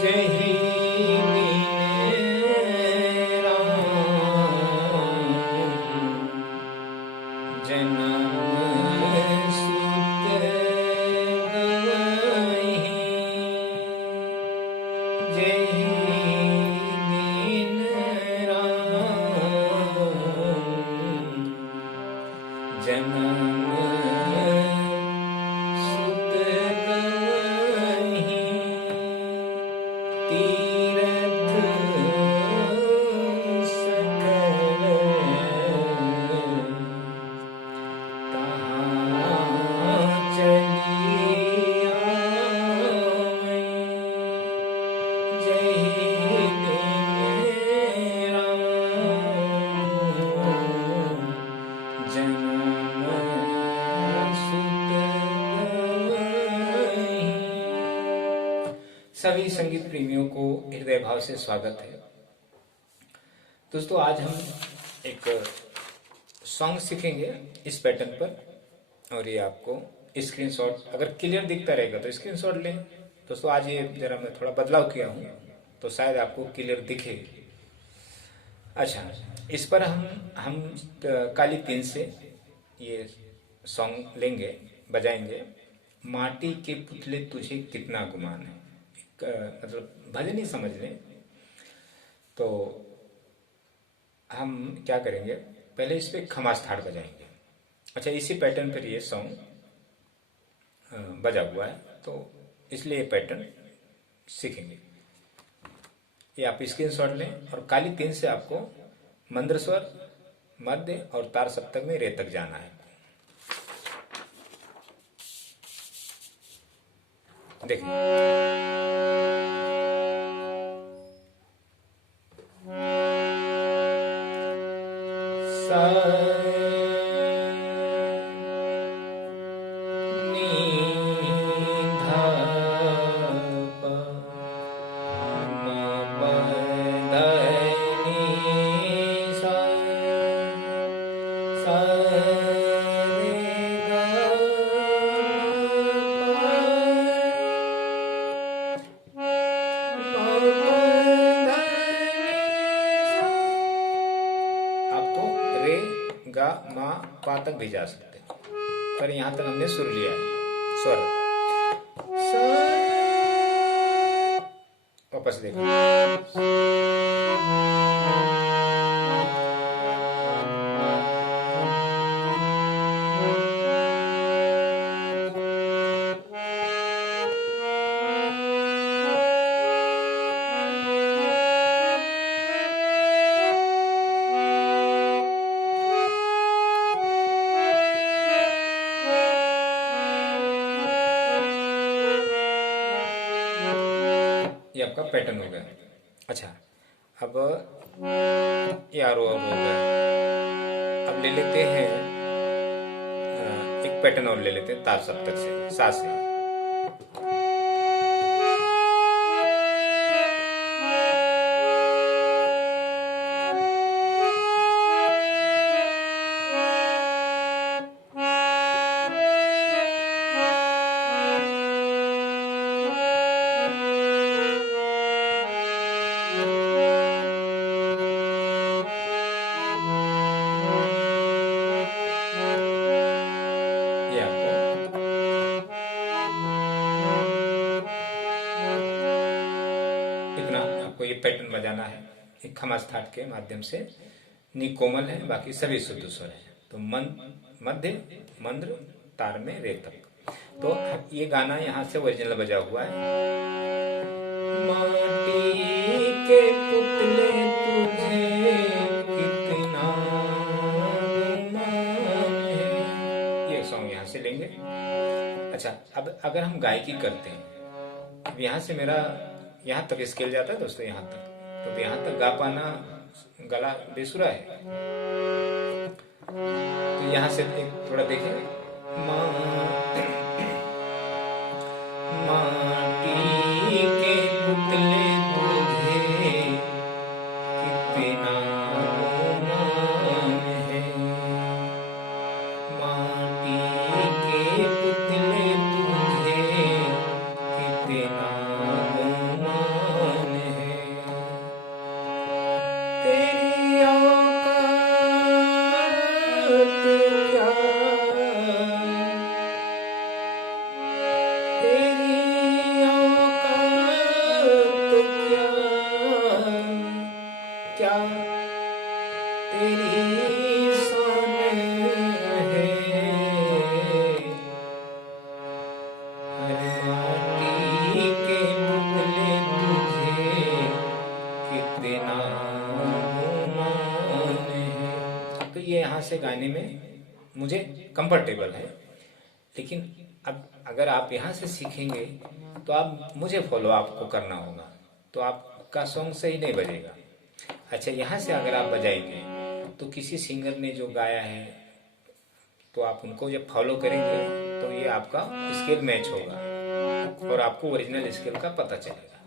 जही दीन राम जनम सुत गवहीं। जही दीन राम जनम सुत गवहीं। तीरथ सकल तहाँ चली आवैं। जही दिन राम जनम सुत गवहीं। सभी संगीत प्रेमियों को हृदय भाव से स्वागत है। दोस्तों, आज हम एक सॉन्ग सीखेंगे इस पैटर्न पर, और ये आपको स्क्रीनशॉट अगर क्लियर दिखता रहेगा तो स्क्रीनशॉट लें। दोस्तों, आज ये जरा मैं थोड़ा बदलाव किया हूँ तो शायद आपको क्लियर दिखे। अच्छा, इस पर हम काली तीन से ये सॉन्ग लेंगे, बजाएंगे। माटी के पुतले तुझे कितना गुमान है, मतलब भजन ही समझ लें। तो हम क्या करेंगे, पहले इस पे खमास थाड़ बजाएंगे। अच्छा, इसी पैटर्न पर ये सॉन्ग बजा हुआ है तो इसलिए ये पैटर्न सीखेंगे। ये आप स्क्रीनशॉट लें, और काली तीन से आपको मंद्र स्वर, मध्य और तार सप्तक में रे तक जाना है। देखिए, सा नी धा पा मा पा धा नी सा सा रे गा मा पा धा नी सा। आपको रे गा मा पा तक भी जा सकते हैं, पर यहां तक हमने सुर लिया है। स्वर सा, वापस देखो। ये आपका पैटर्न हो गया। अच्छा, अब ये आरो और हो गया। अब ले लेते हैं एक पैटर्न और ले लेते हैं तार सप्तक से, सा से। ये आपको इतना आपको ये पैटर्न बजाना है। एक खमास थाट के माध्यम से। नी कोमल है, बाकी सभी शुद्ध स्वर है। तो मध्य, मंद्र, तार में रे तक। तो ये गाना यहाँ से ओरिजिनल बजा हुआ है। माटी के पुतले तुझे कितना गुमान है, ये सॉन्ग यहाँ से लेंगे। अच्छा, अब अगर हम गायकी करते हैं, अब यहाँ से मेरा यहाँ तक स्केल जाता है दोस्तों, यहाँ तक, तो यहाँ तक गा पाना, गला बेसुरा है। तो यहाँ से एक थोड़ा देखें। माटी के पुतले तुझे कितना गुमान है। माटी के पुतले तुझे तेरी औकात क्या, क्या तेरी शान है, हर माटी के पुतले तुझे कितना गुमान है। तो ये यहाँ से गाने में मुझे कंफर्टेबल है, लेकिन अब अगर आप यहाँ से सीखेंगे तो आप मुझे फॉलो आपको करना होगा, तो आपका सॉन्ग सही नहीं बजेगा। अच्छा, यहाँ से अगर आप बजाएंगे तो किसी सिंगर ने जो गाया है तो आप उनको जब फॉलो करेंगे तो ये आपका स्केल मैच होगा और आपको ओरिजिनल स्केल का पता चलेगा।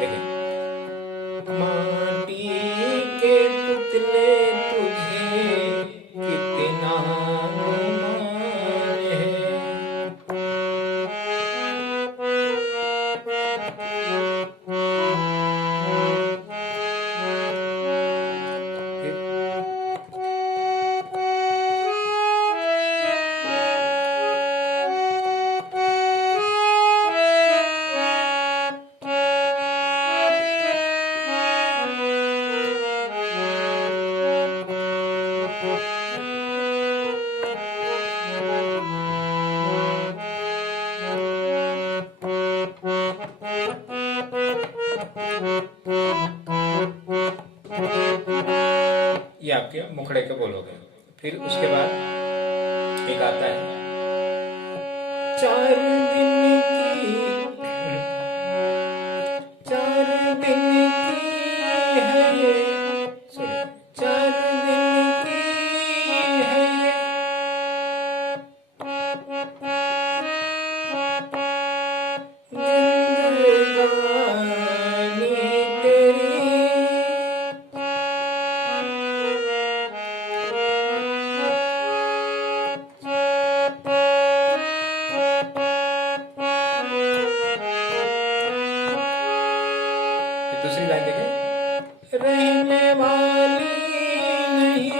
देखिए, माटी के पुतले तुझे कितना गुमान है, ये आपके मुखड़े के बोलोगे। फिर उसके बाद एक आता है, चार दिन की, चार दिन की है, सॉरी, चार दिन की है जिंदगानी तेरी, दूसरी लाइन देखें, रहने वाली नहीं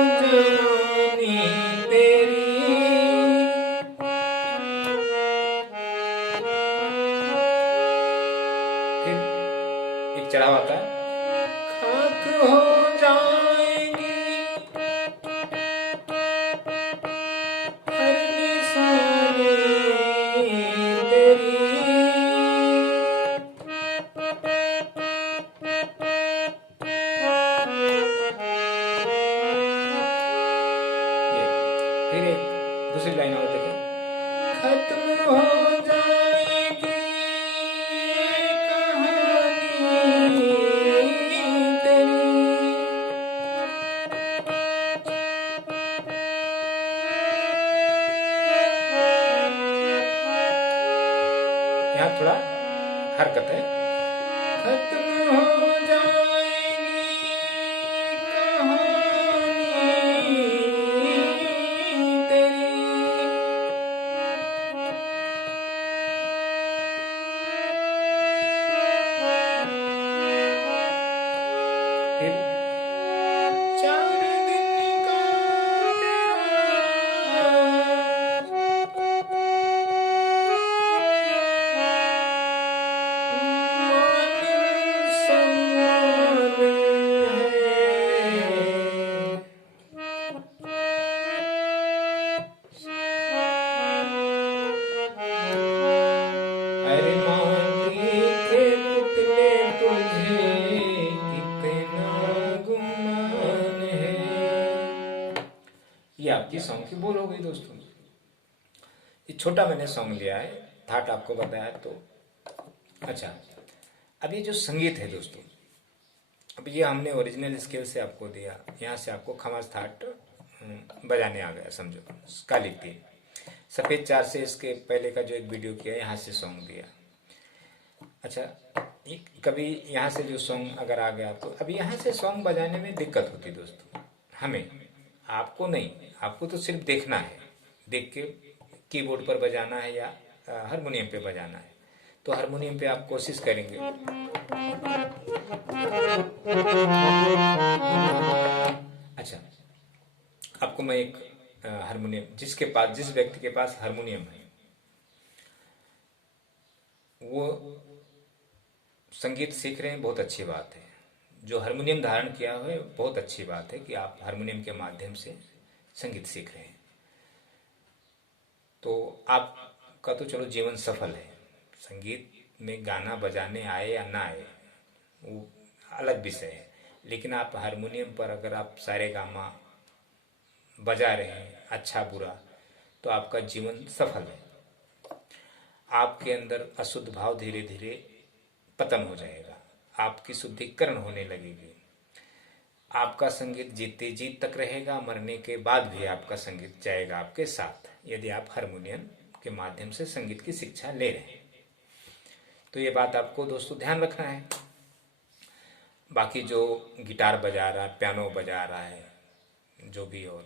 नौजवानी तेरी, फिर एक चढ़ाव आता है, खाक हो जाएगी हर निशानी तेरी, ये फिर एक दूसरी लाइन और देखें, खत्म हो जाएगी कहानी तेरी, यहाँ थोड़ा हरकत है, खत्म हो जाएगी कहानी तेरी, फिर चार दिन का अरे माटी के पुतले तुझे कितना गुमान है। ये आपकी सॉन्ग की बोल हो गई दोस्तों। ये छोटा मैंने सॉन्ग लिया है, थाट आपको बताया तो। अच्छा, अब ये जो संगीत है दोस्तों, अब ये हमने ओरिजिनल स्केल से आपको दिया, यहाँ से आपको खमास थाट बजाने आ गया, समझो काली तीन। सफ़ेद चार से इसके पहले का जो एक वीडियो किया, यहाँ से सॉन्ग दिया। अच्छा, कभी यहाँ से जो सॉन्ग अगर आ गया तो अभी यहाँ से सॉन्ग बजाने में दिक्कत होती दोस्तों हमें, आपको नहीं, आपको तो सिर्फ देखना है, देख के कीबोर्ड पर बजाना है या हारमोनियम पे बजाना है। तो हारमोनियम पे आप कोशिश करेंगे, अच्छा आपको मैं एक हारमोनियम, जिस व्यक्ति के पास हारमोनियम है वो संगीत सीख रहे हैं, बहुत अच्छी बात है। जो हारमोनियम धारण किया है बहुत अच्छी बात है कि आप हारमोनियम के माध्यम से संगीत सीख रहे हैं। तो आपका तो चलो जीवन सफल है। संगीत में गाना बजाने आए या ना आए वो अलग विषय है, लेकिन आप हारमोनियम पर अगर आप सारे गामा बजा रहे हैं अच्छा बुरा, तो आपका जीवन सफल है। आपके अंदर अशुद्ध भाव धीरे धीरे पतन हो जाएगा, आपकी शुद्धिकरण होने लगेगी। आपका संगीत जीते जी तक रहेगा, मरने के बाद भी आपका संगीत जाएगा आपके साथ, यदि आप हारमोनियम के माध्यम से संगीत की शिक्षा ले रहे हैं। तो ये बात आपको दोस्तों ध्यान रखना है। बाकी जो गिटार बजा रहा है, पियानो बजा रहा है, जो भी हो,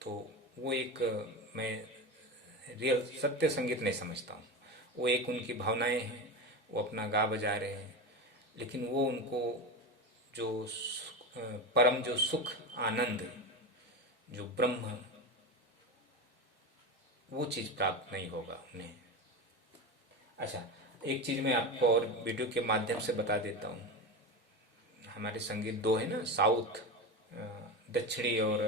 तो वो एक मैं रियल सत्य संगीत नहीं समझता हूँ। वो एक उनकी भावनाएं हैं, वो अपना गा बजा रहे हैं, लेकिन वो उनको जो परम जो सुख आनंद जो ब्रह्म, वो चीज़ प्राप्त नहीं होगा उन्हें। अच्छा, एक चीज़ मैं आपको और वीडियो के माध्यम से बता देता हूँ। हमारे संगीत दो है ना, साउथ, दक्षिणी और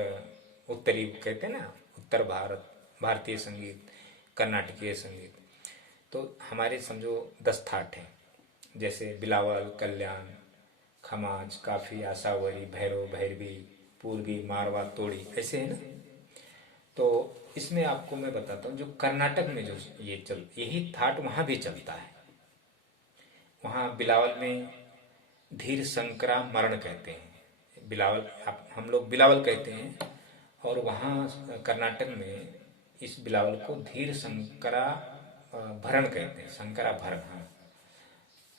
उत्तरी कहते हैं ना, उत्तर भारत भारतीय संगीत, कर्नाटकीय संगीत। तो हमारे समझो 10 थाट हैं, जैसे बिलावल, कल्याण, खमाज, काफी, आसावरी, भैरव, भैरवी, पूर्वी, मारवा, तोड़ी, ऐसे है ना। तो इसमें आपको मैं बताता हूँ, जो कर्नाटक में जो यही थाट वहाँ भी चलता है। वहाँ बिलावल में धीर संकरा मरण कहते हैं। बिलावल हम लोग बिलावल कहते हैं, और वहाँ कर्नाटक में इस बिलावल को धीर संकरा भरण कहते हैं। संकरा भरण, हाँ,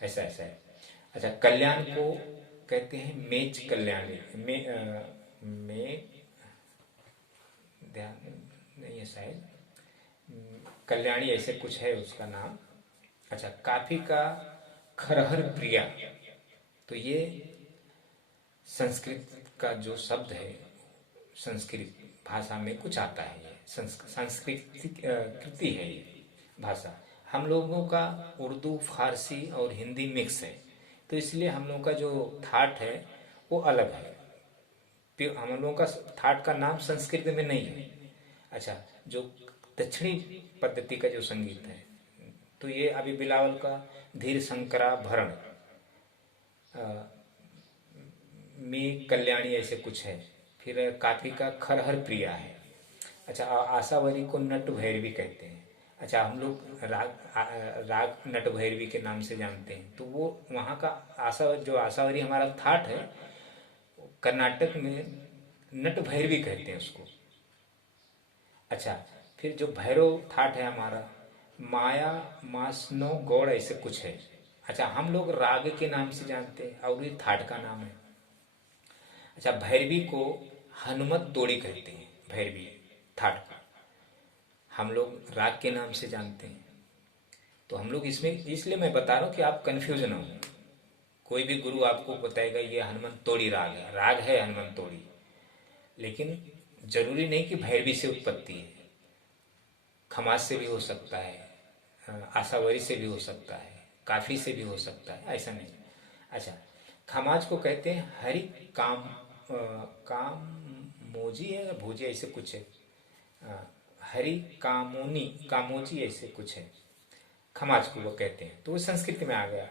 ऐसा ऐसा है। अच्छा, कल्याण को कहते हैं मेच कल्याणी, में ध्यान नहीं है शायद, कल्याणी ऐसे कुछ है उसका नाम। अच्छा, काफी का खरहर प्रिया, तो ये संस्कृत का जो शब्द है, संस्कृत भाषा में कुछ आता है, ये सांस्कृतिक कृति है ये भाषा। हम लोगों का उर्दू, फारसी और हिंदी मिक्स है, तो इसलिए हम लोगों का जो थाट है वो अलग है। हम लोगों का थाट का नाम संस्कृत में नहीं है। अच्छा, जो दक्षिणी पद्धति का जो संगीत है, तो ये अभी बिलावल का धीर शंकरा भरण में कल्याणी ऐसे कुछ है, फिर काफी का खरहर प्रिया है। अच्छा, आशावरी को नट भैरवी कहते हैं। अच्छा, हम लोग राग नट भैरवी के नाम से जानते हैं, तो वो वहाँ का आशावरी हमारा थाट है, कर्नाटक में नट भैरवी कहते हैं उसको। अच्छा, फिर जो भैरव थाट है हमारा, माया मासनो गौड़ ऐसे कुछ है। अच्छा, हम लोग राग के नाम से जानते हैं और ये थाट का नाम है। अच्छा, भैरवी को हनुमत तोड़ी कहते हैं, भैरवी थाट का हम लोग राग के नाम से जानते हैं। तो हम लोग इसमें, इसलिए मैं बता रहा हूँ कि आप कंफ्यूज ना हो। कोई भी गुरु आपको बताएगा ये हनुमत तोड़ी राग है हनुमत तोड़ी, लेकिन जरूरी नहीं कि भैरवी से उत्पत्ति है। खमास से भी हो सकता है, आशावरी से भी हो सकता है, काफी से भी हो सकता है, ऐसा नहीं। अच्छा, खमाज को कहते हैं हरि काम काम मोजी है या भोजी ऐसे कुछ है, हरि कामोनी कामोजी ऐसे कुछ है, खमाज को वो कहते हैं, तो वो संस्कृत में आ गया।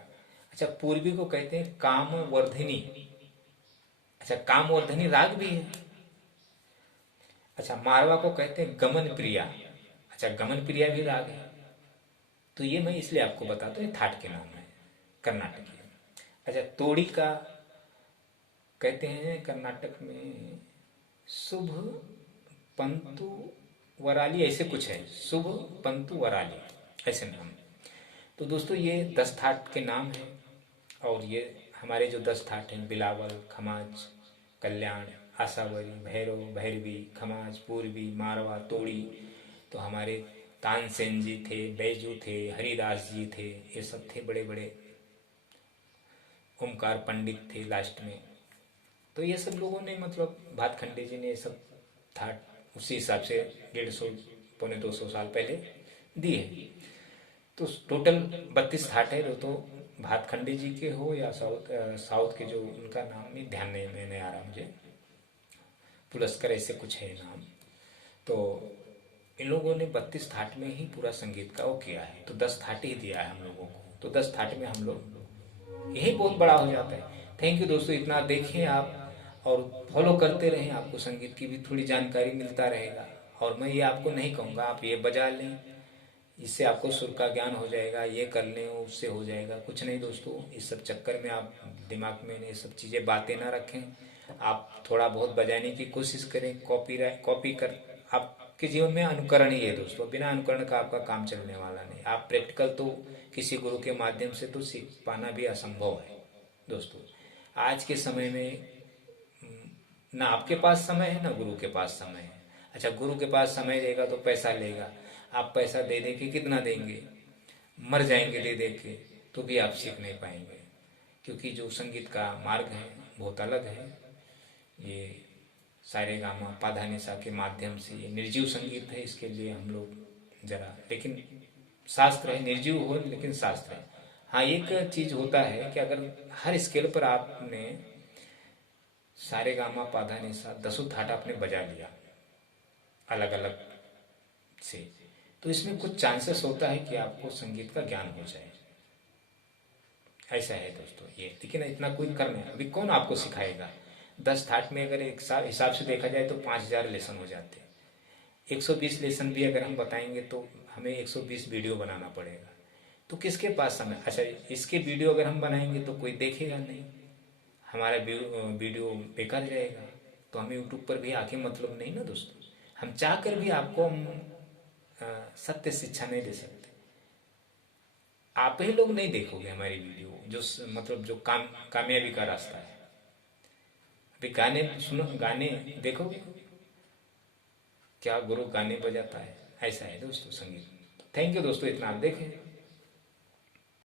अच्छा, पूर्वी को कहते हैं कामवर्धिनी। अच्छा, कामवर्धिनी राग भी है। अच्छा, मारवा को कहते हैं गमन प्रिया। अच्छा, गमन प्रिया भी राग है। तो ये मैं इसलिए आपको बताता हूँ, ये थाट के नाम है कर्नाटक के। अच्छा, तोड़ी का कहते हैं कर्नाटक में शुभ पंतु वराली ऐसे कुछ है, शुभ पंतु वराली ऐसे नाम। तो दोस्तों ये 10 थाट के नाम हैं, और ये हमारे जो 10 थाट हैं, बिलावल, खमाज, कल्याण, आशावरी, भैरव, भैरवी, खमाज, पूर्वी, मारवा, तोड़ी, तो हमारे तानसेन जी थे, बैजू थे, हरिदास जी थे, ये सब थे बड़े बड़े। ओमकार पंडित थे लास्ट में। तो ये सब लोगों ने, मतलब भातखंडे जी ने ये सब था, उसी हिसाब से 150 पौने 200 साल पहले दी है। तो टोटल 32 थाट है। जो तो भातखंडे जी के हो या साउथ के, जो उनका नाम नहीं ध्यान नहीं में नहीं आ रहा मुझे, पुलस्कर ऐसे कुछ है नाम। तो इन लोगों ने 32 थाट में ही पूरा संगीत का वो किया है, तो 10 थाट ही दिया है हम लोगों को। तो 10 थाट में हम लोग, यही बहुत बड़ा हो जाता है। थैंक यू दोस्तों, इतना देखें आप और फॉलो करते रहें, आपको संगीत की भी थोड़ी जानकारी मिलता रहेगा। और मैं ये आपको नहीं कहूँगा आप ये बजा लें, इससे आपको सुर का ज्ञान हो जाएगा, ये कर लें उससे हो जाएगा, कुछ नहीं दोस्तों। इस सब चक्कर में आप दिमाग में ये सब चीज़ें बातें ना रखें। आप थोड़ा बहुत बजाने की कोशिश करें, कॉपी कर, आपके जीवन में अनुकरण ही है दोस्तों। बिना अनुकरण का आपका काम चलने वाला नहीं। आप प्रैक्टिकल तो किसी गुरु के माध्यम से तो सीख पाना भी असंभव है दोस्तों। आज के समय में ना आपके पास समय है ना गुरु के पास समय है। अच्छा, गुरु के पास समय रहेगा तो पैसा लेगा, आप पैसा दे दे के कितना देंगे, मर जाएंगे दे दे के, तो भी आप सीख नहीं पाएंगे। क्योंकि जो संगीत का मार्ग है बहुत अलग है। ये सारे गामा पाधा निशा के माध्यम से ये निर्जीव संगीत है। इसके लिए हम लोग जरा, लेकिन शास्त्र है, निर्जीव हो लेकिन शास्त्र है। हाँ, एक चीज होता है कि अगर हर स्केल पर आपने सारे गामा पाधा निशा 10 थाट आपने बजा लिया अलग अलग से, तो इसमें कुछ चांसेस होता है कि आपको संगीत का ज्ञान हो जाए। ऐसा है दोस्तों ये। लेकिन इतना कोई करना है, अभी कौन आपको सिखाएगा। 10 थाट में अगर एक हिसाब से देखा जाए तो 5000 लेसन हो जाते हैं। 120 लेसन भी अगर हम बताएंगे तो हमें 120 वीडियो बनाना पड़ेगा। तो किसके पास समय। अच्छा, इसके वीडियो अगर हम बनाएंगे तो कोई देखेगा नहीं, हमारा वीडियो बेकार जाएगा। तो हमें यूट्यूब पर भी आके मतलब नहीं ना दोस्तों। हम चाह कर भी आपको सत्य शिक्षा नहीं दे सकते। आप ही लोग नहीं देखोगे हमारी वीडियो, जो मतलब जो कामयाबी का रास्ता है। अभी गाने सुनो, गाने देखोगे, क्या गुरु गाने बजाता है, ऐसा है दोस्तों संगीत। थैंक यू दोस्तों, इतना आप देखें।